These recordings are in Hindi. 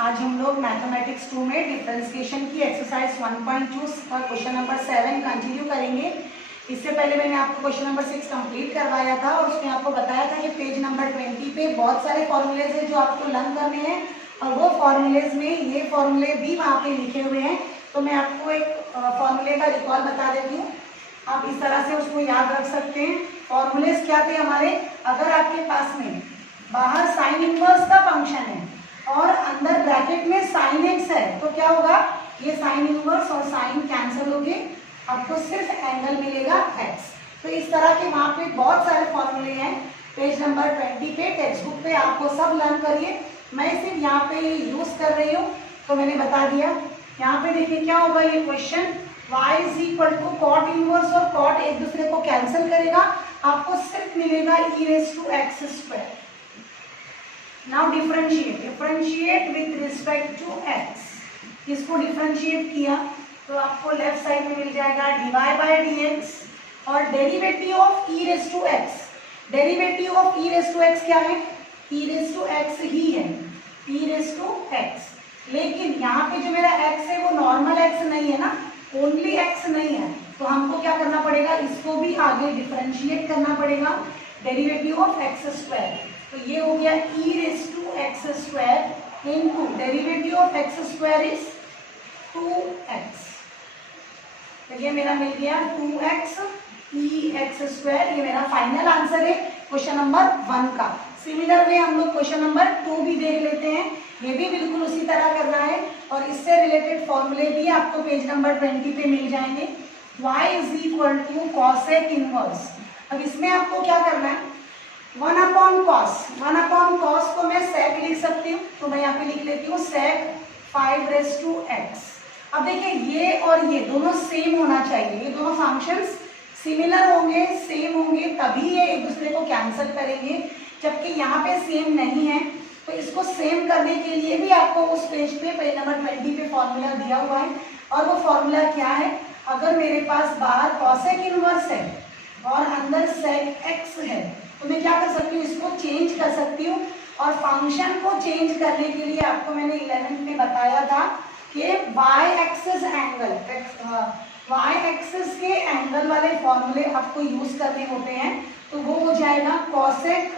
आज हम लोग मैथमेटिक्स 2 में डिफरेंशिएशन की एक्सरसाइज 1.2 का क्वेश्चन नंबर 7 कंटिन्यू करेंगे। इससे पहले मैंने आपको क्वेश्चन नंबर 6 कंप्लीट करवाया था और उसमें आपको बताया था कि पेज नंबर 20 पे बहुत सारे फॉर्मूलेज हैं जो आपको लर्न करने हैं और वो फॉर्मूलेज में ये फॉर्मूले भी वहाँ पे लिखे हुए हैं। तो मैं आपको एक फॉर्मूले का रिकॉल बता देती हूँ, आप इस तरह से उसको याद रख सकते हैं। फॉर्मूलेज क्या थे हमारे, अगर आपके पास में बाहर साइन इनवर्स का फंक्शन है और अंदर ब्रैकेट में साइन एक्स है तो क्या होगा, ये साइन इनवर्स और साइन कैंसिल होंगे, आपको सिर्फ एंगल मिलेगा एक्स। तो इस तरह के वहाँ पे बहुत सारे फॉर्मूले हैं पेज नंबर 20 पे टेक्स्ट बुक पे, आपको सब लर्न करिए। मैं सिर्फ यहाँ पे यूज कर रही हूँ तो मैंने बता दिया। यहाँ पे देखिए क्या होगा, ये question y is equal to cot inverse और कॉट एक दूसरे को कैंसिल करेगा, आपको सिर्फ मिलेगा e raise to x square. Now differentiate with respect to x। इसको डिफरेंशिएट किया तो आपको लेफ्ट साइड में मिल जाएगा dy बाय dx और derivative of e raise to x। Derivative of e raise to x क्या है, e रेज़ टू x ही है, e रेज़ टू x। लेकिन यहाँ पे जो मेरा x है वो नॉर्मल x नहीं है ना, ओनली x नहीं है, तो हमको क्या करना पड़ेगा, इसको भी आगे डिफरेंशिएट करना पड़ेगा। डेरिवेटिव ऑफ x स्क्वायर, तो ये हो गया e raise to x square into derivative of x square is 2x। तो ये मेरा मिल गया 2x e एक्स स्क्वायर, ये मेरा फाइनल आंसर है क्वेश्चन नंबर 1 का। सिमिलर वे हम लोग क्वेश्चन नंबर 2 भी देख लेते हैं, ये भी बिल्कुल उसी तरह करना है और इससे रिलेटेड फॉर्मूले भी आपको पेज नंबर 20 पे मिल जाएंगे। y is equal to cosec inverse. अब इसमें आपको क्या करना है, 1 अपॉन कॉस को मैं सेक लिख सकती हूँ, तो मैं यहाँ पे लिख लेती हूँ सेक 5 रेज़ टू x। अब देखिए ये और ये दोनों सेम होना चाहिए, ये दोनों फंक्शंस सिमिलर होंगे, सेम होंगे, तभी ये एक दूसरे को कैंसिल करेंगे। जबकि यहाँ पे सेम नहीं है तो इसको सेम करने के लिए भी आपको उस पेज पे पेज नंबर 20 पे फॉर्मूला दिया हुआ है। और वो फॉर्मूला क्या है, अगर मेरे पास बाहर कॉसेक इनवर्स है और अंदर सेक एक्स है तो मैं क्या कर सकती हूँ, इसको चेंज कर सकती हूँ। और फंक्शन को चेंज करने के लिए आपको मैंने 11th में बताया था कि y axis angle, y axis के एंगल वाले फॉर्मूले आपको यूज करने होते हैं। तो वो हो जाएगा कॉसेक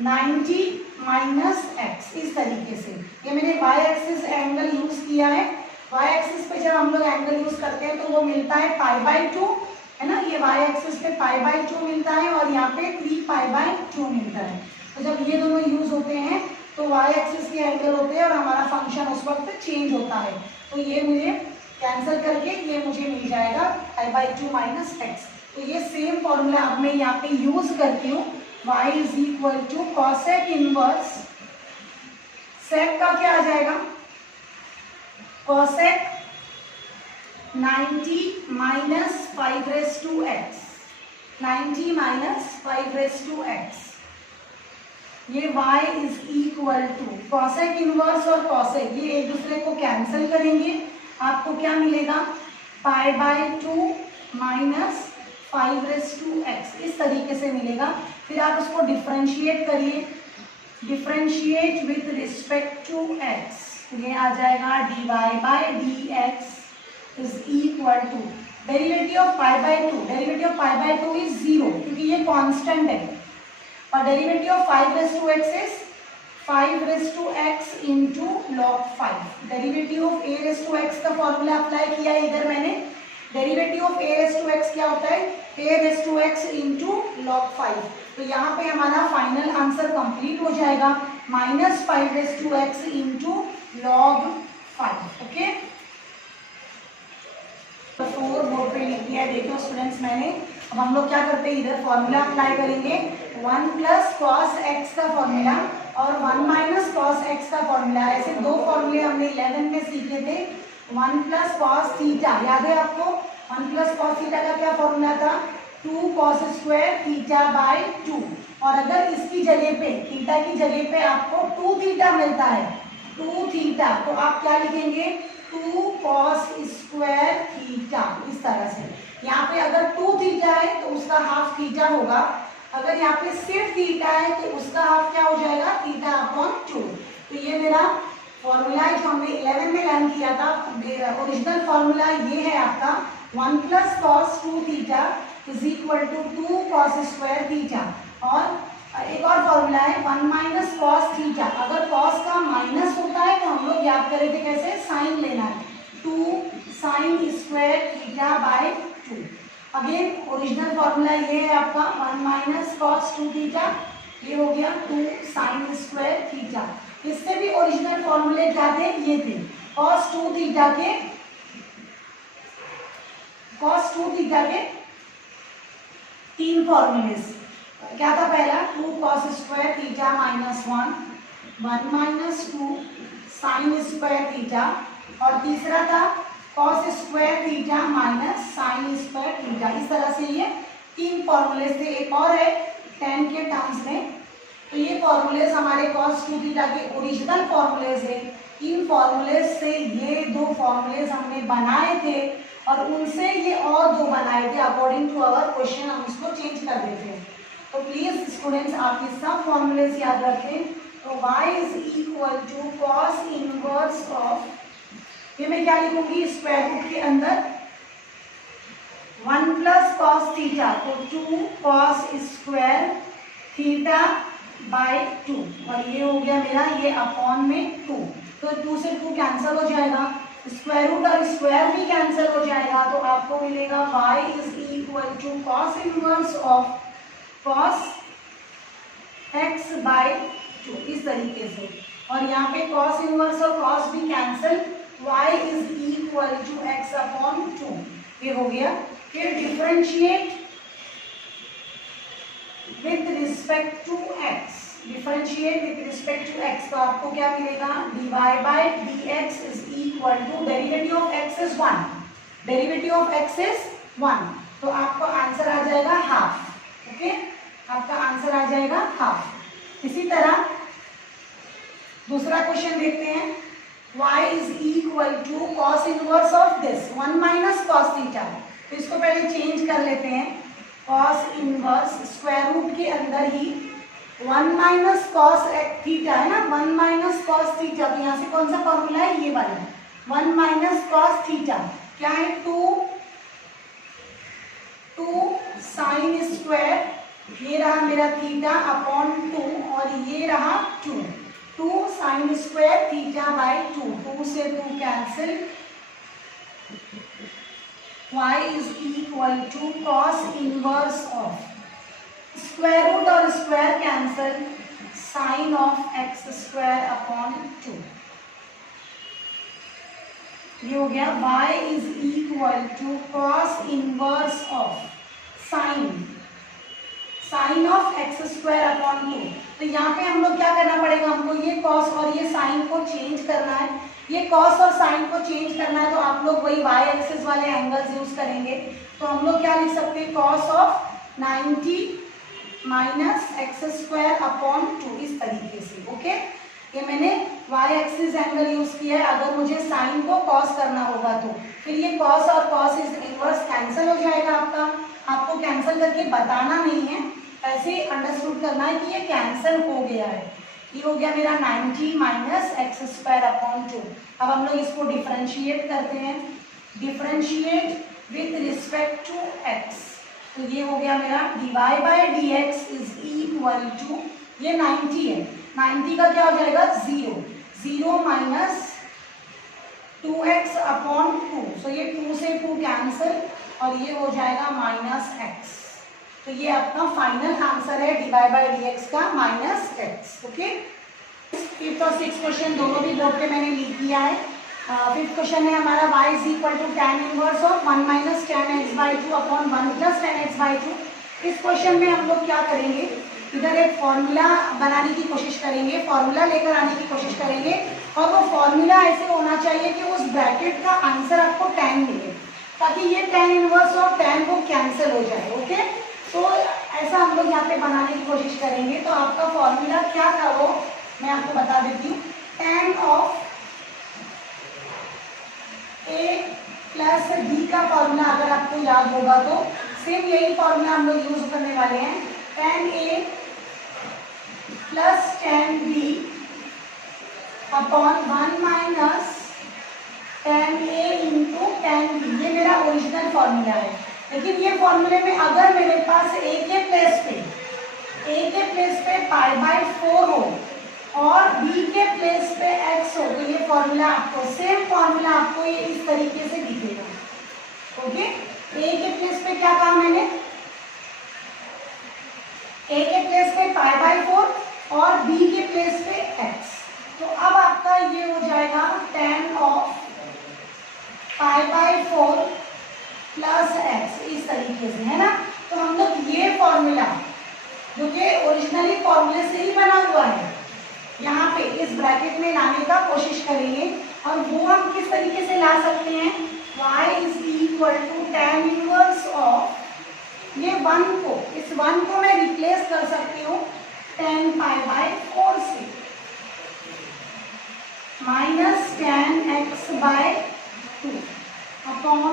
90 माइनस एक्स, इस तरीके से। ये मैंने y एक्सिस एंगल यूज किया है। y एक्सिस पे जब हम लोग एंगल यूज करते हैं तो वो मिलता है π/2, है ना, ये y एक्सिस पे π/2 मिलता है और यहाँ पे 3π/2 मिलता है। तो जब ये दोनों यूज होते हैं तो y एक्सिस के एंगल होते हैं और हमारा फंक्शन उस वक्त चेंज होता है। तो ये मुझे कैंसिल करके ये मुझे मिल जाएगा π/2 माइनस एक्स। तो ये सेम फॉर्मूला अब मैं यहाँ पे यूज करती हूँ, y is equal to cosec inverse, sec का क्या आ जाएगा, cosec 90 minus 5 raise to x, 90 minus 5 raise to x. ये y is equal to cosec inverse और कॉसेक ये एक दूसरे को कैंसिल करेंगे, आपको क्या मिलेगा π/2 माइनस 5 रेज़ टू एक्स, इस तरीके से मिलेगा। फिर आप उसको डिफरेंशिएट करिए, differentiate with respect to x, ये आ जाएगा dy by dx is equal to derivative of π/2, derivative of π/2 is 0 क्योंकि ये कांस्टेंट है और derivative of 5 raise to x is 5 raise to x into log 5। Derivative of a raise to x का फॉर्मूला अप्लाई किया है इधर मैंने। Derivative of a raise to x क्या होता है, a raise to x into log 5। तो यहाँ पे हमारा फाइनल आंसर कंप्लीट हो जाएगा minus 5 raise to x into log 5। Okay, तो 4 बोर्ड पे लिख दिया है, देखो स्टूडेंट्स मैंने। अब हम लोग क्या करते हैं, इधर फॉर्मूला अप्लाई करेंगे, 1 प्लस कॉस एक्स का फॉर्मूला और 1 माइनस कॉस एक्स का फॉर्मूला। ऐसे दो फॉर्मूले हमने 11 में सीखे थे। 1 प्लस कॉस थीटा याद है आपको, 1 प्लस कॉस थीटा का क्या फॉर्मूला था, 2 कॉस स्क्वायर थीटा बाय 2। और अगर इसकी जगह पे, थीटा की जगह पे आपको 2 थीटा मिलता है, 2 थीटा, तो आप क्या लिखेंगे, 2 कॉस स्क्वायर थीटा, इस तरह से। यहाँ पे अगर 2 थीटा है तो उसका हाफ थीटा होगा, अगर यहाँ पे सिर्फ थीटा है तो उसका हाफ क्या हो जाएगा, थीटा अपॉन 2। गया फॉर्मूला जो हमने 11 में लर्न किया था। ओरिजिनल फॉर्मूला ये है आपका 1 + cos 2 theta is equal to 2 cos square theta. और एक और फॉर्मूला है 1 - cos थीटा। अगर cos का माइनस होता है तो हम लोग याद करें थे कैसे, साइन लेना है, 2 sin square theta by 2। Again original formula ये है आपका 1 - cos 2 थीटा, ये हो गया 2 sin स्क्वायर थीटा। इससे भी ओरिजिनल फॉर्मूले क्या थे, ये थे cos 2 थीटा के तीन फॉर्मूलेस। क्या था पहला, 2 cos square theta -1, 1 - 2 sin square theta, और तीसरा था cos square theta minus sin square theta. इस तरह से ये तीन फॉर्मूलेस थे। एक और है tan के टर्म्स में, तो ये फॉर्मूलेस हमारे cos 2 थीटा के ओरिजिनल फॉर्मूलेस है। इन फॉर्मूलेस से ये दो फॉर्मूलेस हमने बनाए थे और उनसे ये और दो बनाए थे। अकॉर्डिंग टू अवर क्वेश्चन हम इसको चेंज कर देते हैं। तो प्लीज स्टूडेंट्स आप ये सब फॉर्मूलेस याद रखें। तो y is equal to cos inverse of, ये मैं क्या लिखूंगी स्क्वायर रूट के अंदर 1 + cos थीटा, तो 2 cos स्क्वायर थीटा बाय 2, और ये हो गया मेरा ये अपॉन में 2। तो 2 से 2 कैंसिल हो जाएगा, स्क्वायर रूट और स्क्वायर भी कैंसिल हो जाएगा, तो आपको मिलेगा y is equal to cos inverse of cos x by 2, इस तरीके से। और यहाँ पे cos इनवर्स और cos भी cancel, y is equal to x upon 2, ये हो गया। फिर differentiate with respect to x, differentiate with respect to x, तो आपको क्या मिलेगा, dy by dx is equal to derivative of x is 1, derivative of x is 1, तो आपका आंसर आ जाएगा हाफ। ओके, आपका आंसर आ जाएगा हाफ। इसी तरह दूसरा क्वेश्चन देखते हैं, y is equal to cos inverse of this 1 - cos theta. तो इसको पहले चेंज कर लेते हैं, cos इनवर्स स्क्वायर रूट के अंदर ही 1 - cos थीटा है ना, 1 - cos थीटा, तो यहाँ से कौन सा फॉर्मूला है, ये वाला 1 - cos थीटा क्या है, 2 sin स्क्वायर, ये रहा मेरा थीटा अपॉन 2, और ये रहा 2 sin स्क्वायर थीटा बाय 2 से 2 cancel, y is equal to cos inverse of square root और square cancel, sine of x square upon 2, ये हो गया। y is equal to cos inverse of sine of x square upon 2। तो यहाँ पे हम लोग क्या करना पड़ेगा, हमको ये cos और ये साइन को चेंज करना है। ये cos और साइन को चेंज करना है तो आप लोग वही y एक्सिस वाले एंगल्स यूज करेंगे। तो हम लोग क्या लिख सकते हैं, cos of 90 minus x square upon 2, इस तरीके से। ओके, ये मैंने y एक्सिस एंगल यूज किया है। अगर मुझे साइन को cos करना होगा तो फिर ये cos और cos इज इनवर्स कैंसिल हो जाएगा आपका। आपको कैंसिल करके बताना नहीं है, ऐसे ही अंडरस्टूड करना है कि ये कैंसिल हो गया है। ये हो गया मेरा 90 माइनस एक्स स्क्वायर अपॉन 2। अब हम लोग इसको डिफरेंशिएट करते हैं, differentiate with respect to x, तो ये हो गया मेरा dy by dx is equal to, ये 90 है, 90 का क्या हो जाएगा 0 माइनस 2x अपॉन 2, सो ये 2 से 2 कैंसिल, और ये हो जाएगा माइनस x। तो ये आपका फाइनल आंसर है dy बाय dx का माइनस x। ओके, 5th और 6th क्वेश्चन दोनों भी बोर्ड पे मैंने लिख दिया है। 5th क्वेश्चन है हमारा y is equal to tan inverse of 1 minus tan x by 2 upon 1 plus tan x by 2। इस क्वेश्चन में हम लोग क्या करेंगे, इधर एक फॉर्मूला बनाने की कोशिश करेंगे, फॉर्मूला लेकर आने की कोशिश करेंगे, और वो फॉर्मूला ऐसे होना चाहिए कि उस ब्रैकेट का आंसर आपको tan मिले, ताकि ये tan इनवर्स और tan को कैंसिल हो जाए। ओके, तो ऐसा हम लोग यहाँ पे बनाने की कोशिश करेंगे। तो आपका फॉर्मूला क्या था वो मैं आपको बता देती हूँ, tan of a plus b का फॉर्मूला अगर आपको याद होगा तो सेम यही फॉर्मूला हम लोग यूज करने वाले हैं, tan a plus tan b upon 1 minus tan A into tan B। ये मेरा ओरिजिनल फॉर्मूला है, लेकिन ये फॉर्मूले में अगर मेरे पास A के प्लेस पे π/4 हो और B के प्लेस पे x हो, तो ये फॉर्मूला आपको सेम फॉर्मूला आपको ये इस तरीके से दिखेगा। ओके, A के प्लेस पे क्या कहा मैंने, A के प्लेस पे π/4 और B के प्लेस पे x। तो अब आपका ये हो जाएगा tan ऑफ π/4 प्लस x, इस तरीके से, है ना। तो हम लोग ये फॉर्मूला जो कि ओरिजिनली फॉर्मूले से ही बना हुआ है, यहाँ पे इस ब्रैकेट में लाने का कोशिश करेंगे। और वो हम किस तरीके से ला सकते हैं, y is equal to tan inverse of, ये 1 को, इस 1 को मैं रिप्लेस कर सकती हूँ tan π/4 से, minus tan x/2 upon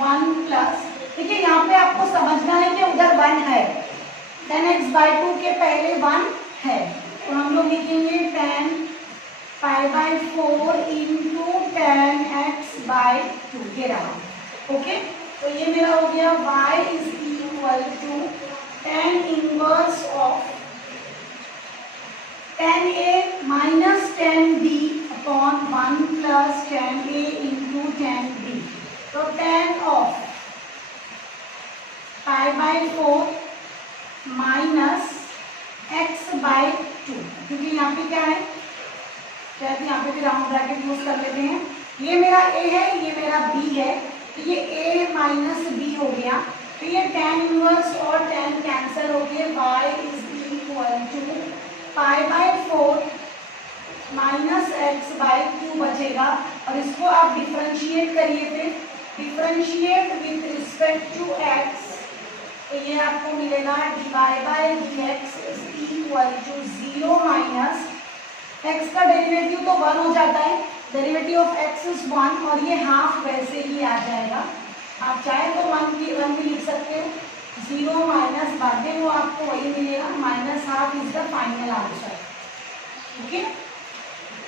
1 plus, देखिए यहाँ पे आपको समझना है कि उधर 1 है, tan x/2 के पहले 1 है, तो हम लोग लिखेंगे tan π/4 इंटू tan x/2, ये रहा। ओके, तो ये मेरा हो गया y is equal to tan inverse of tan A minus tan B upon 1 plus tan A into tan B। तो tan ऑफ π/4 माइनस x/2, क्योंकि यहाँ पे क्या है, शायद यहाँ पे भी राउंड ब्रैकेट यूज कर लेते हैं। ये मेरा a है, ये मेरा b है, तो ये a माइनस b हो गया। तो ये tan इनवर्स और tan कैंसिल हो गए, y is equal to π/4 minus x/2 बचेगा। और इसको आप डिफरेंशिएट करिए, फिर differentiate with respect to x, तो ये आपको मिलेगा dy/dx is equal to 0 minus x का डेरिवेटिव तो 1 हो जाता है, डेरिवेटिव ऑफ x इज 1, और ये हाफ वैसे ही आ जाएगा। आप चाहे तो 1 भी लिख सकते हो, 0 माइनस बाद में वो आपको वही मिलेगा, minus half is the final answer. Okay,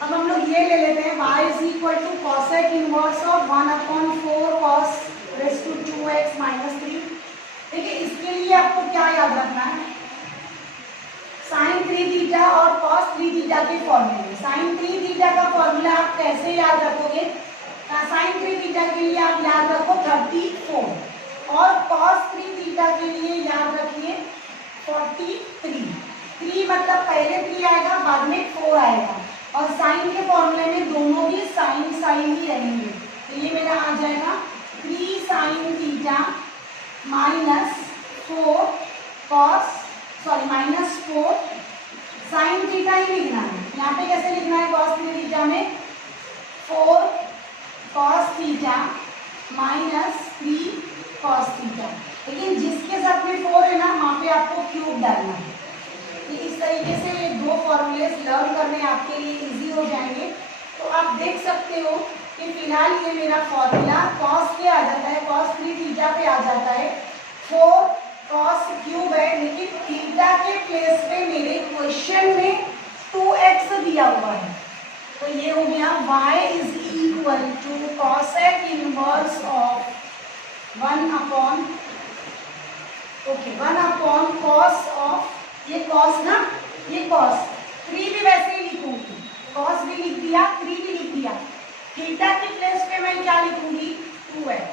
अब हम लोग ये ले लेते हैं y is equal to cosec inverse of 1/4 cos raise to 2x minus 3। देखिए, इसके लिए आपको क्या याद रखना है, sin 3 थीटा और cos 3 थीटा के फॉर्मूले। sin 3 थीटा का फॉर्मूला आप कैसे याद रखोगे, sin 3 थीटा के लिए आप याद रखो 34 और cos 3 थीटा के लिए याद रखिए 43। 3 मतलब पहले 3 आएगा, बाद में 4 आएगा, और साइन के फॉर्मूले में दोनों भी साइन ही रहेंगे। तो ये मेरा आ जाएगा 3 sin theta minus 4 sine theta ही लिखना है। यहाँ पे कैसे लिखना है, cos 3 थीटा में 4 cos theta minus 3 cos theta, लेकिन जिसके साथ में 4 है ना, वहाँ पे आपको क्यूब डालना है। इस तरीके से ये दो फॉर्मूले लर्न करने आपके लिए इजी हो जाएंगे। तो आप देख सकते हो कि फिलहाल ये मेरा फॉर्मूला cos पे आ जाता है, cos 3 थीटा पे आ जाता है, 4 cos क्यूब है, लेकिन थीटा के प्लेस पे मेरे क्वेश्चन में 2x दिया हुआ है। तो ये हो गया y is equal to cosec inverse of 1 upon cos of, ये cos ना, ये cos 3 भी वैसे ही लिखूंगी, cos भी लिख दिया, 3 भी लिख दिया। थीटा के प्लेस पे मैं क्या लिखूंगी, 2x,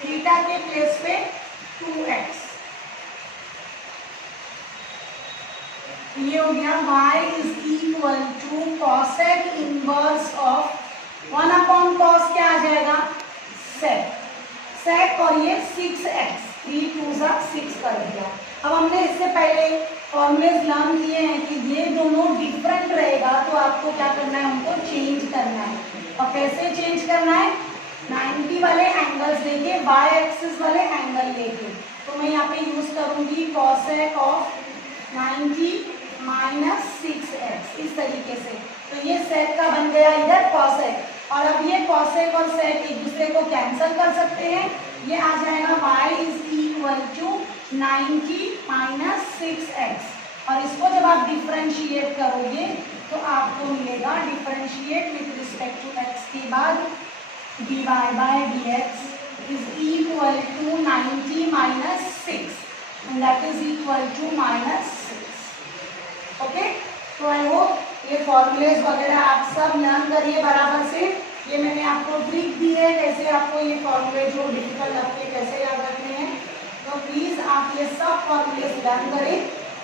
थीटा के प्लेस पे 2x। ये हो गया y is equal to cosec inverse of 1 upon cos, क्या आ जाएगा, sec, और ये 6x, 3 2 6 कर दिया। अब हमने इससे पहले फॉर्मूलेज लर्न किए हैं कि ये दोनों डिफरेंट रहेगा, तो आपको क्या करना है, उनको चेंज करना है। और कैसे चेंज करना है, 90 वाले एंगल्स लेके, y एक्सिस वाले एंगल लेके। तो मैं यहाँ पे यूज करूंगी cosec ऑफ 90 माइनस 6x, इस तरीके से। तो ये sec का बन गया इधर cosec, और अब ये cosec और sec एक दूसरे को कैंसिल कर सकते हैं। ये आ जाएगा y is equal to 90 minus 6x, और इसको जब आप डिफरेंशिएट करोगे तो आपको मिलेगा मिलेगा differentiate with respect to x के बाद dy by dx is equal to 90 minus 6 and that is equal to minus 6. Okay, तो आई होप ये फॉर्मूलेज वगैरह आप सब लर्न करिए बराबर से। ये मैंने आपको ट्रिक दी है कैसे आपको ये फॉर्मूले जो डिफिकल्ट लगते हैं कैसे याद रखने हैं, तो प्लीज़ आप ये सब फॉर्मूलेज लर्न करें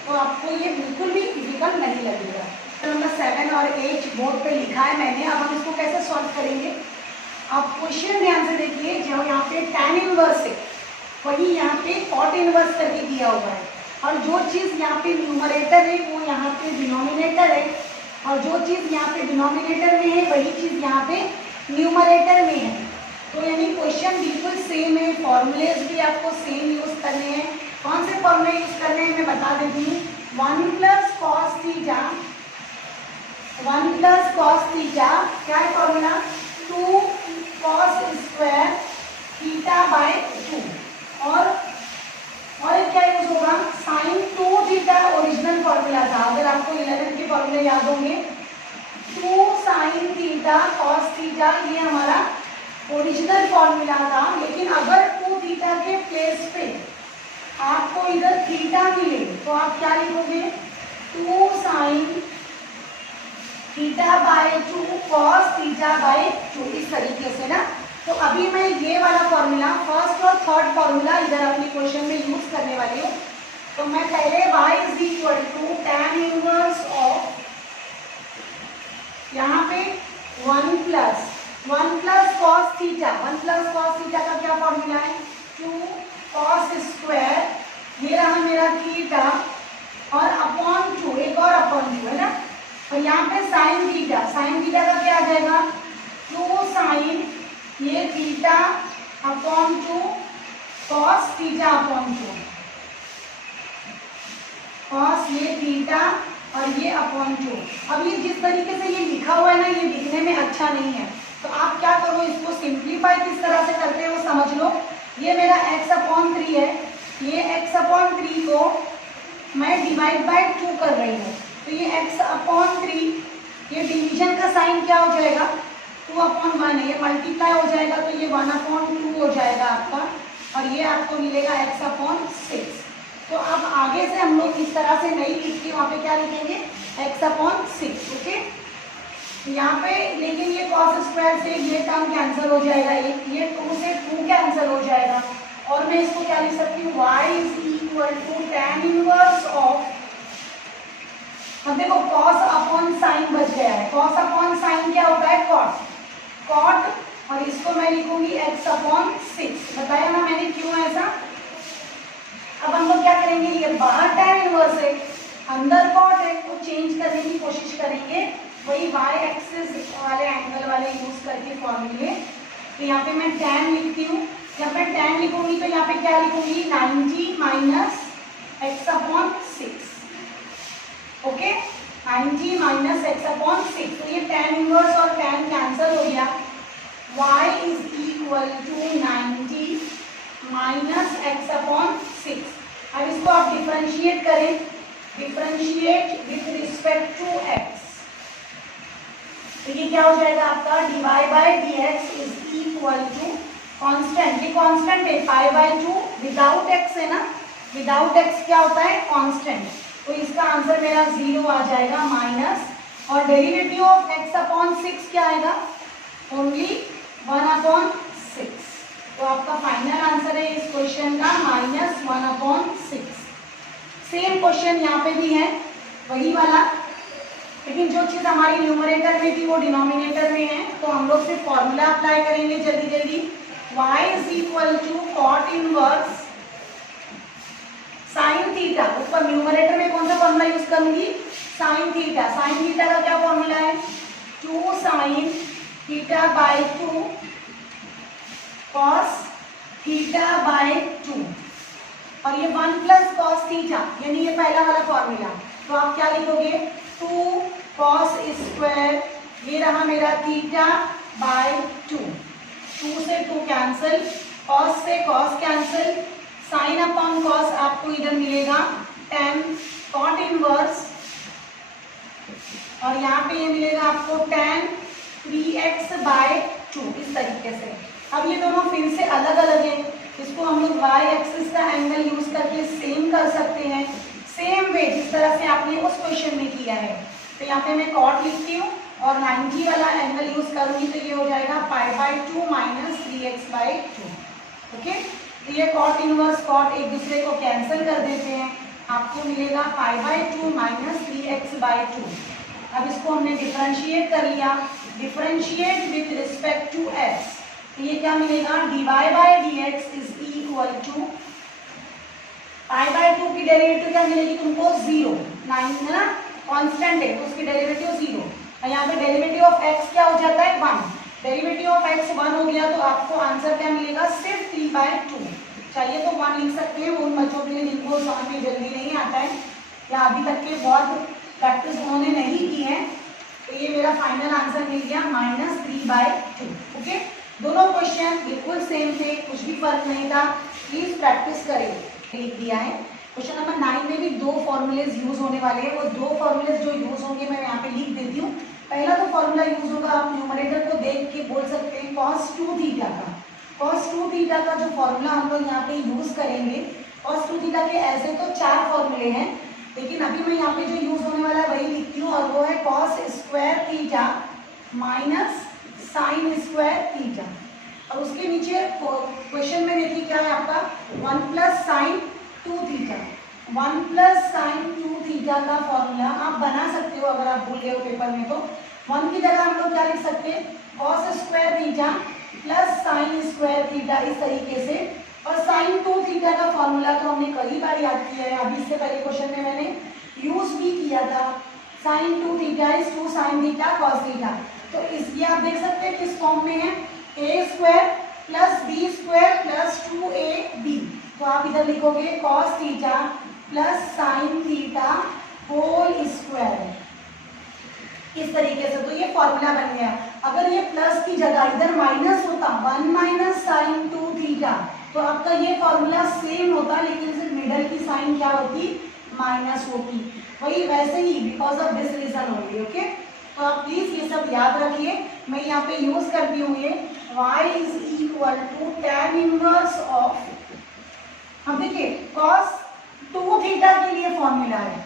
तो आपको ये बिल्कुल भी डिफिकल्ट नहीं लगेगा। तो नंबर 7 और 8 बोर्ड पे लिखा है मैंने, अब हम इसको कैसे सॉल्व करेंगे। आप क्वेश्चन ध्यान से देखिए, जो यहाँ पे tan इनवर्स है वही यहाँ पे cot इनवर्स करके दिया हुआ है, और जो चीज़ यहाँ पे न्यूमरेटर है वो यहाँ पे डिनोमिनेटर है, और जो चीज़ यहाँ पे डिनोमिनेटर में है वही चीज़ यहाँ पे न्यूमरेटर में है। तो यानी क्वेश्चन बिल्कुल सेम है, फॉर्मूलेज भी आपको सेम यूज़ करने हैं। कौन से फॉर्मूले यूज़ करने हैं मैं बता देती हूँ। 1 + cos थीटा, 1 + cos थीटा क्या है formula, 2 cos square theta by 2, और क्या यूज होगा, sin 2 थीटा ओरिजिनल फॉर्मूला था, अगर आपको 11 के फॉर्मूले याद होंगे 2 sin थीटा cos थीटा ये हमारा ओरिजिनल फॉर्मूला था। लेकिन अगर 2 थीटा के प्लेस पे आपको इधर थीटा मिले तो आप क्या लिखोगे, 2 sin theta by 2 cos theta by 2, इस तरीके से ना। तो अभी मैं ये वाला फॉर्मूला फर्स्ट और थर्ड फॉर्मूला इधर अपने क्वेश्चन में यूज करने वाली हूँ। तो मैं पहले y = tan इनवर्स ऑफ, यहाँ पे 1 + cos थीटा, 1 + cos थीटा का क्या फॉर्मूला है, 2 cos स्क्वायर, ये रहा मेरा थीटा, और अपॉन 2, एक और अपॉन 2 है ना। और यहाँ पे sin थीटा, sin थीटा का क्या आ जाएगा, 2 sin ये theta upon 2 cos theta upon 2, cos ये थीटा और ये अपॉन 2। अब ये जिस तरीके से ये लिखा हुआ है ना ये दिखने में अच्छा नहीं है, तो आप क्या करो, इसको सिंप्लीफाई किस तरह से करते हैं वो समझ लो। ये मेरा x/3 है, ये x/3 को मैं डिवाइड बाय 2 कर रही हूँ, तो ये x/3 ये डिवीजन का साइन क्या हो जाएगा, 2/1 है, ये मल्टीप्लाई हो जाएगा तो ये 1/2 हो जाएगा आपका, और ये आपको मिलेगा x/6। तो अब आगे से हम लोग इस तरह से नहीं लिख के वहाँ पे क्या लिखेंगे, x/6। ओके, यहाँ पे लेकिन ये cos स्क्वायर से ये टर्म कैंसिल हो जाएगा, ये 2 से 2 कैंसिल हो जाएगा, और मैं इसको क्या लिख सकती हूँ, y = tan इनवर्स ऑफ, अब देखो cos/sin बच गया है, cos/sin क्या होता है, cot, और इसको मैं लिखूंगी x/6। बताया ना मैंने क्यों ऐसा। अब हम लोग क्या करेंगे, ये बाहर tan इनवर्स है अंदर cot है, तो चेंज करने की कोशिश करेंगे, वही y एक्सिस वाले एंगल वाले यूज करके फॉर्मूले। तो यहाँ पे मैं tan लिखती हूँ, जब मैं tan लिखूंगी तो यहाँ पे क्या लिखूंगी, 90 minus x/6। Okay, 90 minus x/6, तो ये tan इनवर्स और tan कैंसिल हो गया, y = 90 माइनस x/6। अब इसको आप डिफरेंशिएट करें, differentiate with respect to x, तो ये क्या हो जाएगा आपका, dy/dx = कांस्टेंट, ये कांस्टेंट है π/2, विदाउट x है ना, विदाउट x क्या होता है, कांस्टेंट, तो इसका आंसर मेरा 0 आ जाएगा माइनस, और डेरिवेटिव ऑफ x/6 क्या आएगा, ओनली 1/6। तो आपका फाइनल आंसर है इस क्वेश्चन का -1/6। सेम क्वेश्चन यहाँ पे भी है वही वाला, लेकिन जो चीज़ हमारी न्यूमरेटर में थी वो डिनोमिनेटर में है, तो हम लोग सिर्फ फॉर्मूला अप्लाई करेंगे जल्दी जल्दी। y = cot inverse sin theta, ऊपर न्यूमरेटर में कौन सा फॉर्मूला यूज करूंगी, sin थीटा, sin थीटा का क्या फॉर्मूला है, 2 sin theta by 2 cos theta by 2, और ये 1 + cos थीटा, यानी ये पहला वाला फॉर्मूला, तो आप क्या लिखोगे, 2 cos स्क्वायर, ये रहा मेरा थीटा बाय 2, 2 से 2 कैंसिल, cos से cos कैंसिल, sin/cos आपको इधर मिलेगा tan, cot इनवर्स और यहाँ पे ये मिलेगा आपको tan 3x/2 इस तरीके से। अब ये दोनों फिर से अलग अलग है, इसको हम लोग y एक्सिस का एंगल यूज करके सेम कर सकते हैं, सेम वे जिस तरह से आपने उस क्वेश्चन में किया है। तो यहाँ पे मैं कॉट लिखती हूँ और 90 वाला एंगल यूज करूंगी, तो ये हो जाएगा π/2 - 3x/2। ओके, तो ये कॉट इनवर्स कॉट एक दूसरे को कैंसिल कर देते हैं, आपको मिलेगा π/2 - 3x/2। अब इसको हमने डिफरेंशिएट कर लिया, differentiate with respect to x, तो ये क्या मिलेगा dy/dx इज इक्वल टू π/2 की डेरिवेटिव क्या मिलेगी तुमको 0, 9 है ना, कांस्टेंट है तो उसकी डेरिवेटिव 0, और यहाँ पे डेरिवेटिव ऑफ x क्या हो जाता है 1, डेरिवेटिव ऑफ x 1 हो गया तो आपको आंसर क्या मिलेगा सिर्फ 3/2। चाहिए तो 1 लिख सकते हैं उन बच्चों के लिए जिनको समझ में जल्दी नहीं आता है या अभी तक के बहुत प्रैक्टिस उन्होंने नहीं की है, तो ये मेरा फाइनल आंसर मिल गया -3/2। ओके, दोनों क्वेश्चन बिल्कुल सेम थे, कुछ भी फर्क नहीं था, प्लीज प्रैक्टिस करें। लिख दिया है। क्वेश्चन नंबर 9 में भी 2 फॉर्मूलेज यूज होने वाले हैं, वो 2 फॉर्मूलेज जो यूज होंगे मैं यहाँ पे लिख देती हूँ। पहला तो फॉर्मूला यूज होगा, आप न्यूमरेटर को देख के बोल सकते हैं cos 2 थीटा का। cos 2 थीटा का जो फॉर्मूला हम लोग यहाँ पे यूज करेंगे, cos 2 थीटा के ऐसे तो 4 फॉर्मूले हैं, लेकिन अभी मैं यहाँ पे जो यूज होने वाला है वही लिखती हूँ, और वो है cos square theta minus sine square theta. और उसके नीचे क्वेश्चन में देखिए क्या है आपका 1 + sin 2 थीटा, 1 + sin 2 थीटा का फॉर्मूला आप बना सकते हो अगर आप भूल गए हो पेपर में, तो 1 की जगह हम लोग क्या लिख सकते हैं cos square theta plus sine square theta इस तरीके से। और sin 2 थीटा का फॉर्मूला तो हमने कई बार याद किया है, अभी इससे पहले क्वेश्चन में मैंने यूज भी किया था, sin 2 theta is 2 sin theta cos theta. तो इसलिए आप देख सकते हैं किस फॉर्म में है a² + b² + 2ab, तो आप इधर लिखोगे cos theta plus sine theta whole square इस तरीके से, तो ये फॉर्मूला बन गया। अगर ये प्लस की जगह इधर माइनस होता 1 - sin 2 थीटा, तो आपका ये फॉर्मूला सेम होता, लेकिन सिर्फ मिडल की साइन क्या होती माइनस होती, वही वैसे ही because of this reason only. Okay, तो आप प्लीज ये सब याद रखिए। मैं यहाँ पे यूज करती हूँ ये y = tan इनवर्स ऑफ, अब देखिए cos 2 थीटा के लिए फॉर्मूला है,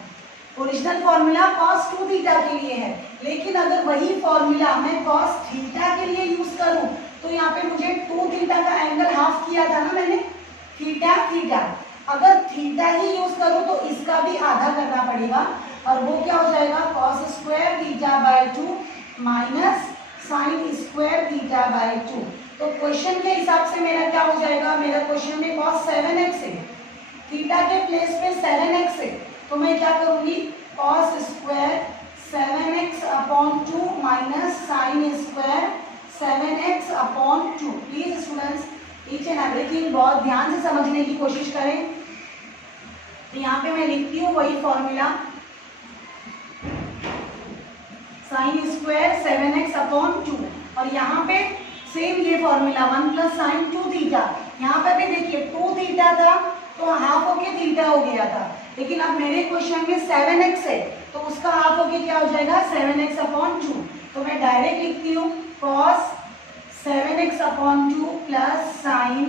ओरिजिनल फॉर्मूला cos 2 थीटा के लिए है, लेकिन अगर वही फॉर्मूला मैं cos थीटा के लिए यूज करूं तो यहाँ पे मुझे 2 थीटा का एंगल हाफ किया था ना मैंने, थीटा थीटा, अगर थीटा ही यूज करूं तो इसका भी आधा करना पड़ेगा, और वो क्या हो जाएगा cos square थीटा/2 minus sine square थीटा/2। तो क्वेश्चन के हिसाब से मेरा क्या हो जाएगा, मेरा क्वेश्चन में cos 7x है, थीटा के प्लेस पे 7x है, तो मैं क्या करूंगी cos square 7x/2 minus sine square 7x/2। Please students each and everything बहुत ध्यान से समझने की कोशिश करें। तो यहाँ पे मैं लिखती हूँ वही फॉर्मूला साइन स्क्वायर 7x/2, और यहाँ पे सेम ये फॉर्मूला 1 + sin 2 थीटा, यहाँ पे भी देखिए 2 थीटा था तो हाफ होके थीटा हो गया था, लेकिन अब मेरे क्वेश्चन में 7x है तो उसका हाफ होके क्या हो जाएगा 7x/2। तो मैं डायरेक्ट लिखती हूँ cos 7x/2 plus sign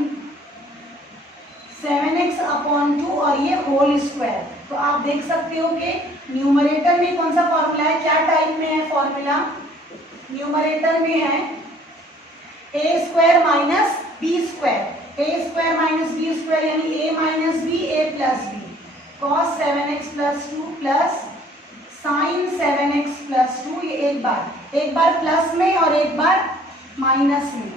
7x/2 और ये होल स्क्वायर। तो आप देख सकते हो कि न्यूमरेटर में कौन सा फॉर्मूला है, क्या टाइप में है फॉर्मूला, न्यूमरेटर में है a² - b², a² - b² यानी a - b a + b, cos 7x/2 plus sign 7x/2, ये एक बार प्लस में और एक बार माइनस में।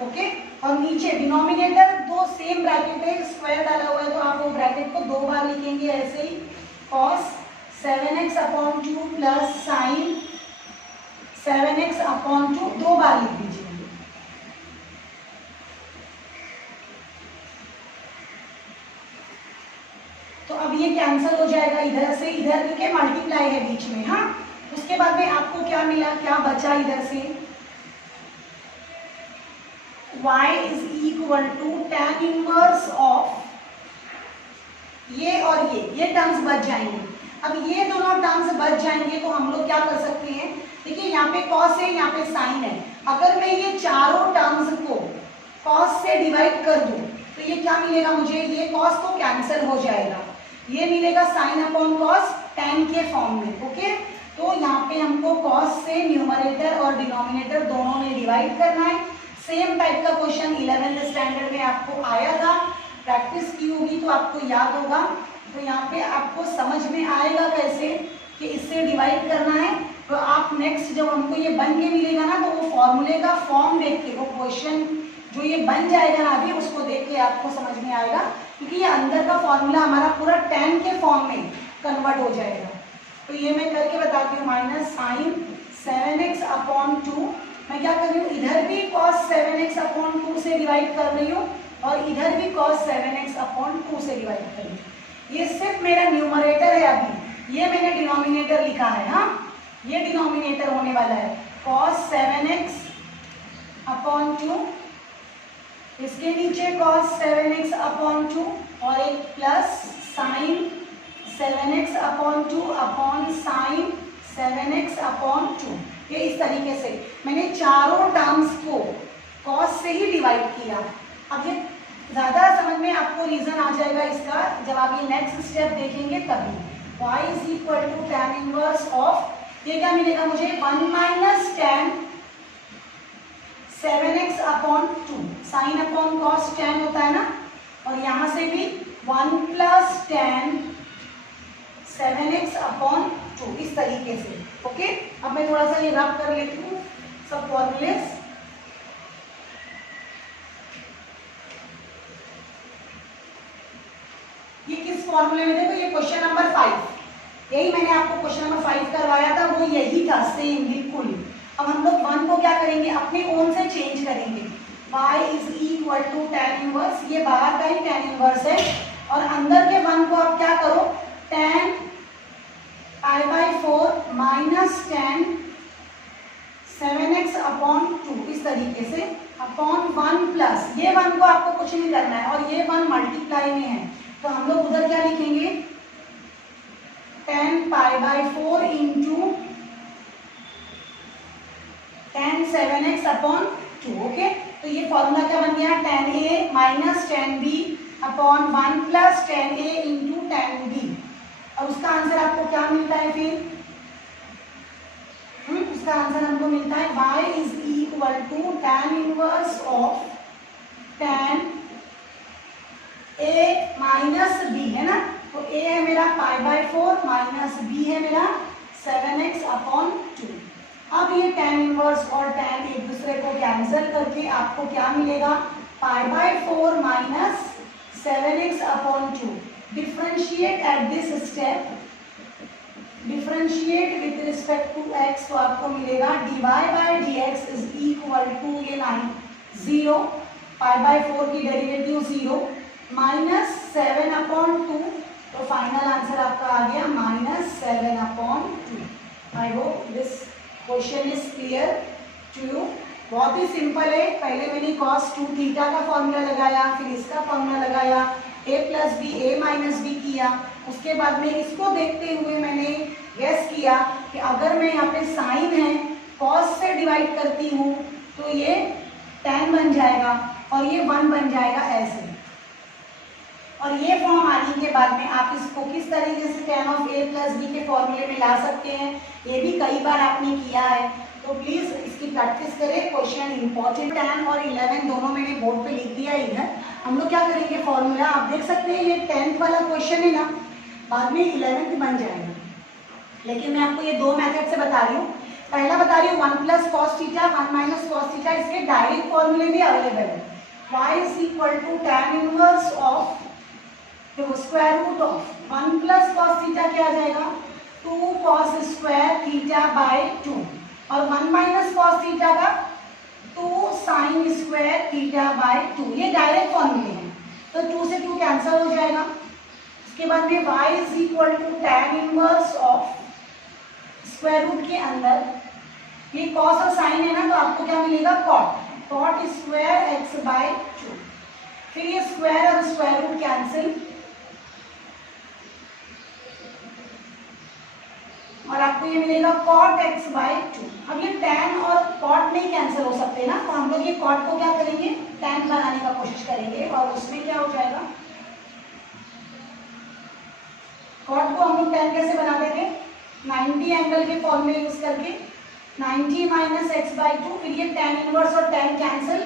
ओके, और नीचे डिनोमिनेटर 2 सेम ब्रैकेट है, स्क्वायर डाला हुआ है तो आप वो ब्रैकेट को 2 बार लिखेंगे ऐसे ही, cos 7x/2 plus sign 7x/2 2 बार लिख दीजिए। तो अब ये कैंसिल हो जाएगा इधर से इधर, क्योंकि मल्टीप्लाई है बीच में। हाँ, उसके बाद में आपको क्या मिला, क्या बचा इधर से y is equal to tan inverse of ये और ये टर्म्स बच जाएंगे। अब ये दोनों टर्म्स बच जाएंगे तो हम लोग क्या कर सकते हैं, देखिए यहाँ पे cos है, यहाँ पे sin है। अगर मैं ये चारों टर्म्स को cos से डिवाइड कर दूं तो ये क्या मिलेगा मुझे, ये cos तो कैंसिल हो जाएगा, ये मिलेगा sin अपॉन cos tan के फॉर्म में। ओके, तो यहाँ पे हमको cos से न्यूमरेटर और डिनोमिनेटर दोनों में डिवाइड करना है। सेम टाइप का क्वेश्चन 11th स्टैंडर्ड में आपको आया था, प्रैक्टिस की होगी तो आपको याद होगा। तो यहाँ पे आपको समझ में आएगा कैसे कि इससे डिवाइड करना है। तो आप नेक्स्ट जब हमको ये बन के मिलेगा ना तो वो फॉर्मूले का फॉर्म देख के, वो क्वेश्चन जो ये बन जाएगा ना अभी, उसको देख के आपको समझ में आएगा, क्योंकि ये अंदर का फॉर्मूला हमारा पूरा tan के फॉर्म में कन्वर्ट हो जाएगा। तो ये मैं करके बताती हूँ, माइनस साइन 7x अपॉन 2, मैं क्या कर रही हूँ, इधर भी cos 7x अपॉन 2 से डिवाइड कर रही हूँ और इधर भी cos 7x अपॉन 2 से डिवाइड कर रही हूँ। ये सिर्फ मेरा न्यूमरेटर है, अभी ये मैंने डिनोमिनेटर लिखा है। हाँ, ये डिनोमिनेटर होने वाला है cos 7x अपॉन 2, इसके नीचे cos 7x अपॉन 2 और एक plus sign 7x upon 2 upon sine 7x upon 2। ये इस तरीके से मैंने चारों टर्म्स को cos से ही डिवाइड किया। अब ये ज़्यादा समझ में आपको रीज़न आ जाएगा इसका जब आप ये नेक्स्ट स्टेप देखेंगे तभी। y is equal to tan inverse of, ये क्या मिलेगा मुझे, 1 minus tan 7x upon 2, sine upon cos tan होता है ना, और यहाँ से भी 1 प्लस tan 7x अपॉन 2, इस तरीके से। ओके, अब मैं थोड़ा सा ये रब कर लेती हूँ सब फॉर्मूलेस। ये किस फॉर्मूले में, देखो ये क्वेश्चन नंबर 5, यही मैंने आपको क्वेश्चन नंबर 5 करवाया था, वो यही था सेम बिल्कुल। अब हम लोग 1 को क्या करेंगे, अपने ओन से चेंज करेंगे। y is equal to tan inverse, ये बाहर का ही tan इनवर्स है, और अंदर के 1 को आप क्या करो, tan I/4 minus tan 7x upon 2, इस तरीके से अपॉन 1 प्लस, ये 1 को आपको कुछ नहीं करना है और ये 1 मल्टीप्लाई में है, तो हम लोग उधर क्या लिखेंगे, tan π/4 into tan 7x upon 2। Okay, तो ये फॉर्मूला क्या बन गया, tan a minus tan b upon 1 plus tan a into tan b। और उसका आंसर आपको क्या मिलता है फिर, उसका आंसर हमको मिलता है y is equal to tan inverse of tan a minus b, है ना, तो a है मेरा π/4 माइनस b है मेरा 7x अपॉन 2। अब ये tan इनवर्स और tan एक दूसरे को कैंसिल करके आपको क्या मिलेगा, π/4 minus 7x upon 2। Differentiate at this step, differentiate with respect to x, तो आपको मिलेगा dy by dx is equal to, ये लाइन 0, π/4 की डेरिवेटिव 0 माइनस 7 अपॉन 2, तो फाइनल आंसर आपका आ गया minus 7 upon 2। I hope this question is clear to you. बहुत ही सिंपल है, पहले मैंने cos 2 थीटा का फॉर्मूला लगाया, फिर इसका फॉर्मूला लगाया, a plus b a minus b किया, उसके बाद में इसको देखते हुए मैंने गेस किया कि अगर मैं यहाँ पे साइन है cos से डिवाइड करती हूँ तो ये tan बन जाएगा और ये 1 बन जाएगा ऐसे। और ये फॉर्म आने के बाद में आप इसको किस तरीके से tan of a plus b के फॉर्मूले में ला सकते हैं, ये भी कई बार आपने किया है, तो प्लीज इसकी प्रैक्टिस करें। क्वेश्चन इंपॉर्टेंट, 10 और 11 दोनों मैंने बोर्ड पे लिख दिया है इधर। हम लोग क्या करेंगे, फॉर्मूला आप देख सकते हैं, ये 10th वाला क्वेश्चन है ना, बाद में 11th बन जाएगा, लेकिन मैं आपको ये दो मेथड से बता रही हूँ। पहला बता रही हूँ 1 plus cos theta 1 minus cos theta, इसके डायरेक्ट फॉर्मूले भी अवेलेबल है। y is equal to tan inverse of square root of 1 plus cos theta क्या आ जाएगा, 2 कॉस स्क्वायर थीटा बाय 2, और 1 माइनस कॉस थीटा का 2 साइन स्क्वायर थीटा बाय 2, ये डायरेक्ट फॉर्मूले हैं, तो 2 से 2 कैंसिल हो जाएगा। उसके बाद में y is equal to tan inverse of square root के अंदर ये cos और sin है ना, तो आपको क्या मिलेगा cot, cot square x by 2। फिर ये स्क्वायर और स्क्वायर रूट कैंसिल, और आपको ये मिलेगा कॉट एक्स बाय 2। अब ये tan और कॉट नहीं कैंसिल हो सकते ना, तो हम लोग ये कॉट को क्या करेंगे, tan बनाने का कोशिश करेंगे, और उसमें क्या हो जाएगा, कॉट को हम लोग tan कैसे बनाते थे, 90 एंगल के फॉर्मूले यूज करके, 90 माइनस एक्स बाई 2, फिर ये tan इनवर्स और tan कैंसिल,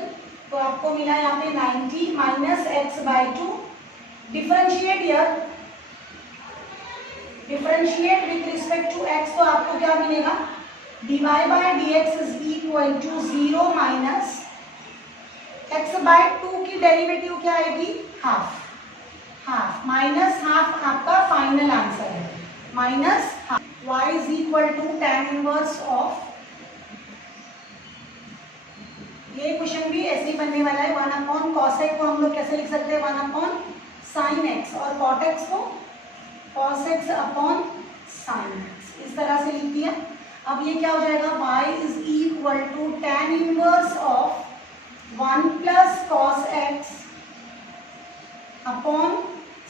तो आपको मिला यहाँ पे 90 minus x by 2। Differentiate here, differentiate with respect to x, तो आपको क्या मिलेगा, dy by dx is equal to 0 minus x by 2 की डेरिवेटिव क्या आएगी, हाफ, हाफ माइनस हाफ आपका फाइनल आंसर है, minus half. y is equal to tan inverse of, ये क्वेश्चन भी ऐसे ही बनने वाला है, 1 अपॉन cos x को हम लोग कैसे लिख सकते हैं, 1 अपॉन sin x, और cot x को cos x upon sin x, इस तरह से लिख दिया। अब ये क्या हो जाएगा, y is equal to tan inverse of 1 plus cos x upon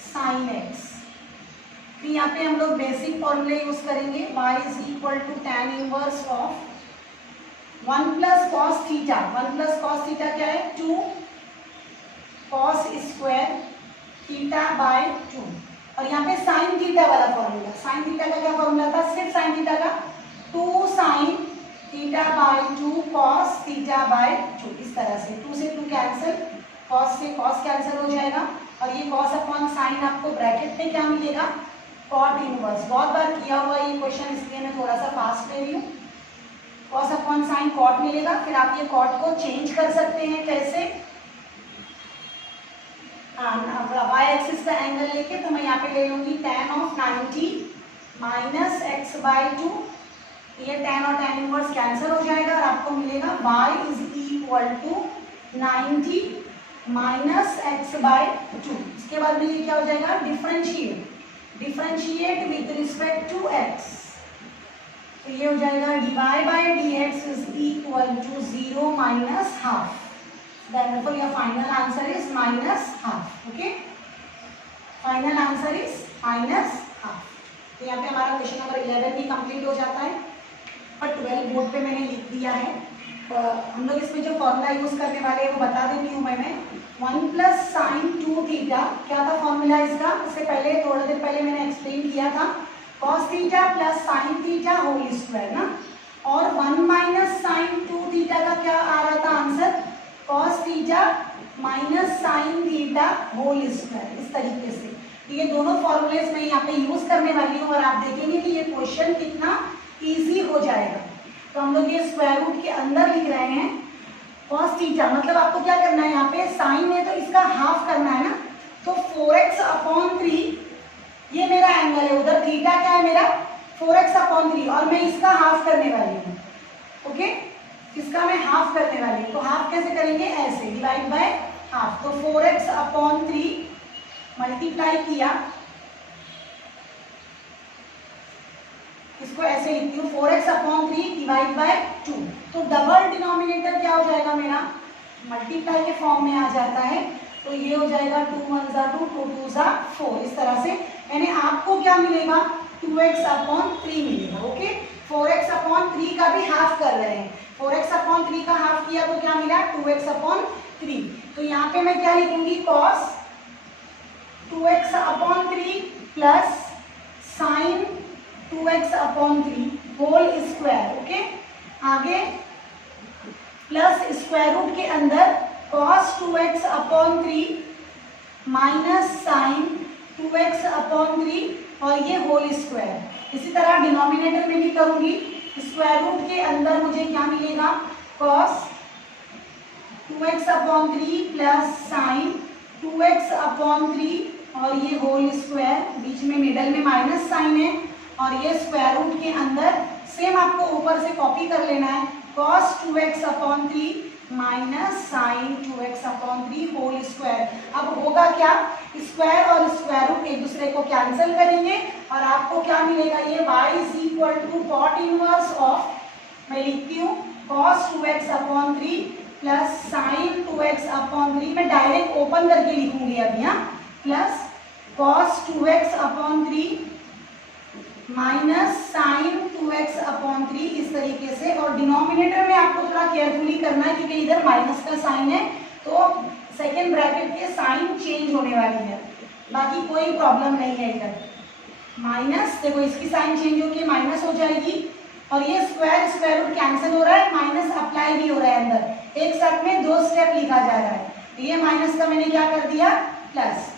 sin x। फिर यहाँ पे हम लोग बेसिक फॉर्मूले यूज करेंगे, y is equal to tan inverse of 1 plus cos theta, 1 plus cos theta क्या है, 2 cos स्क्वायर थीटा बाय 2, और यहाँ पे साइन थीटा वाला फॉर्मूला, साइन थीटा का क्या फॉर्मूला था, सिर्फ साइन थीटा का 2 sine theta by 2 cos theta by 2, इस तरह से 2 से 2 कैंसिल, cos से cos कैंसिल हो जाएगा, और ये cos अपॉन साइन आपको ब्रैकेट में क्या मिलेगा, cot इनवर्स। बहुत बार किया हुआ ये क्वेश्चन, इसलिए मैं थोड़ा सा फास्ट ले रही हूँ। cos अपॉन साइन cot मिलेगा, फिर आप ये cot को चेंज कर सकते हैं, कैसे, y एक्सिस का एंगल लेके, तो मैं यहाँ पे ले लूंगी tan of 90 minus x by 2, ये tan और tan इनवर्स कैंसिल हो जाएगा, और आपको मिलेगा y is equal to 90 minus x by 2। इसके बाद में ये क्या हो जाएगा, differentiate, differentiate with respect to x, तो ये हो जाएगा dy by dx is equal to 0 minus half, therefore your final answer is minus half, okay, final answer is minus half। तो यहाँ पे हमारा क्वेश्चन नंबर 11 भी कंप्लीट हो जाता है, और 12 बोर्ड पे मैंने लिख दिया है। हम लोग इसमें जो फॉर्मूला यूज करने वाले हैं वो बता देती हूँ मैं 1 प्लस साइन 2 थीटा, क्या था फॉर्मूला इसका, इससे पहले थोड़ी देर पहले मैंने एक्सप्लेन किया था, cos theta plus sine theta whole square ना, और 1 माइनस साइन 2 थीटा का क्या आ रहा था answer, cos theta minus sine theta whole square, इस तरीके से। तो ये दोनों फॉर्मूलेस मैं यहाँ पे यूज करने वाली हूँ, और आप देखेंगे कि ये क्वेश्चन कितना इजी हो जाएगा। तो हम लोग ये स्क्वायर रूट के अंदर लिख रहे हैं, cos थीटा मतलब आपको क्या करना है, यहाँ पे साइन है तो इसका हाफ करना है ना, तो 4x अपॉन 3, ये मेरा एंगल है, उधर थीटा क्या है मेरा 4x अपॉन 3, और मैं इसका हाफ करने वाली हूँ, ओके, इसका मैं हाफ करने वाली हूँ। तो हाफ कैसे करेंगे, ऐसे डिवाइड बाय हाफ, तो 4x अपॉन 3 मल्टीप्लाई किया, इसको ऐसे लिखती हूँ 4x अपॉन 3 डिवाइड बाय 2, तो डबल डिनोमिनेटर क्या हो जाएगा मेरा, मल्टीप्लाई के फॉर्म में आ जाता है, तो ये हो जाएगा 2 1 जा 2 2 2 जा 4, इस तरह से, यानी आपको क्या मिलेगा 2x अपॉन 3 मिलेगा, ओके। 4x अपॉन 3 का भी हाफ कर रहे हैं, 4x अपॉन 3 का हाफ किया तो क्या मिला 2x अपॉन 3, तो यहाँ पे मैं क्या लिखूंगी cos 2x upon 3 plus sine 2x upon 3 whole square, okay, आगे प्लस स्क्वायर रूट के अंदर cos 2x upon 3 minus sine 2x upon 3, और ये होल स्क्वायर। इसी तरह डिनोमिनेटर में भी करूंगी, स्क्वायर रूट के अंदर मुझे क्या मिलेगा cos 2x upon 3 plus sine 2x upon 3, और ये होल स्क्वायर, बीच में मिडल में माइनस साइन है, और ये स्क्वायर रूट के अंदर सेम आपको ऊपर से कॉपी कर लेना है, cos 2x upon 3 minus sine 2x upon 3 whole square. अब होगा क्या, स्क्वायर और स्क्वायर रूट एक दूसरे को कैंसिल करेंगे, और आपको क्या मिलेगा, ये y is equal to cot inverse of, मैं लिखती हूँ cos 2x upon 3 plus sine 2x upon 3, मैं डायरेक्ट ओपन करके लिखूंगी अभी, यहाँ plus cos 2x upon 3 minus sine 2x upon 3, इस तरीके से। और डिनोमिनेटर में आपको थोड़ा केयरफुली करना है क्योंकि इधर माइनस का साइन है, तो सेकेंड ब्रैकेट के साइन चेंज होने वाली है, बाकी कोई प्रॉब्लम नहीं है। इधर माइनस, देखो इसकी साइन चेंज होकर माइनस हो जाएगी, और ये स्क्वायर स्क्वायर रूट कैंसिल हो रहा है, माइनस अप्लाई भी हो रहा है अंदर, एक साथ में 2 स्टेप लिखा जा रहा है। तो ये माइनस का मैंने क्या कर दिया, प्लस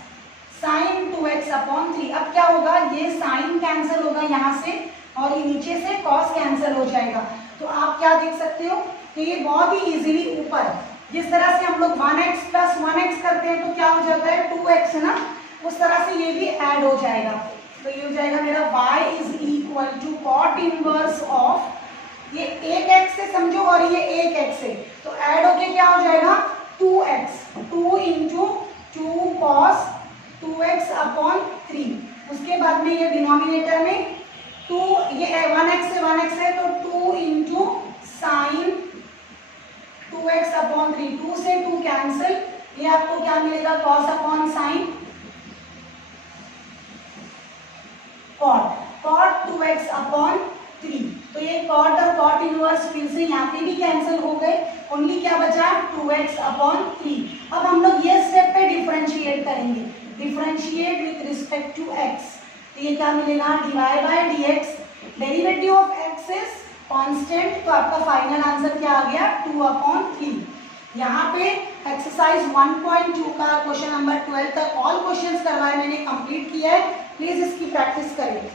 साइन 2x अपॉन 3। अब क्या होगा, ये साइन कैंसिल होगा यहाँ से, और ये नीचे से कॉस कैंसिल हो जाएगा। तो आप क्या देख सकते हो कि ये बहुत ही इजीली ऊपर, जिस तरह से हम लोग 1x प्लस 1x करते हैं तो क्या हो जाता है 2x, है ना, उस तरह से ये भी ऐड हो जाएगा। तो ये हो जाएगा मेरा y is equal to cot inverse of, ये एक x से समझो और ये एक x से, तो ऐड होके क्या हो जाएगा 2x, 2 into 2 cos 2x upon 3। उसके बाद में ये डिनोमिनेटर में 2, ये 1x से 1x है तो 2 इंटू साइन 2x अपॉन 3, 2 से 2 कैंसिल, ये आपको क्या मिलेगा cos upon sine cot, cot 2x upon 3। तो ये कॉट और कॉट इनवर्स फिर से यहाँ पे भी कैंसिल हो गए, ओनली क्या बचा 2x अपॉन 3। अब हम लोग ये स्टेप पे डिफरेंशिएट करेंगे, differentiate with respect to x। तो ये क्या मिलेगा dy by dx, derivative of x is constant, तो आपका फाइनल आंसर क्या आ गया 2 अपॉन 3। यहाँ पे एक्सरसाइज 1.2 का क्वेश्चन नंबर 12 तक ऑल क्वेश्चंस करवाए मैंने, कंप्लीट किया है। प्लीज इसकी प्रैक्टिस करें।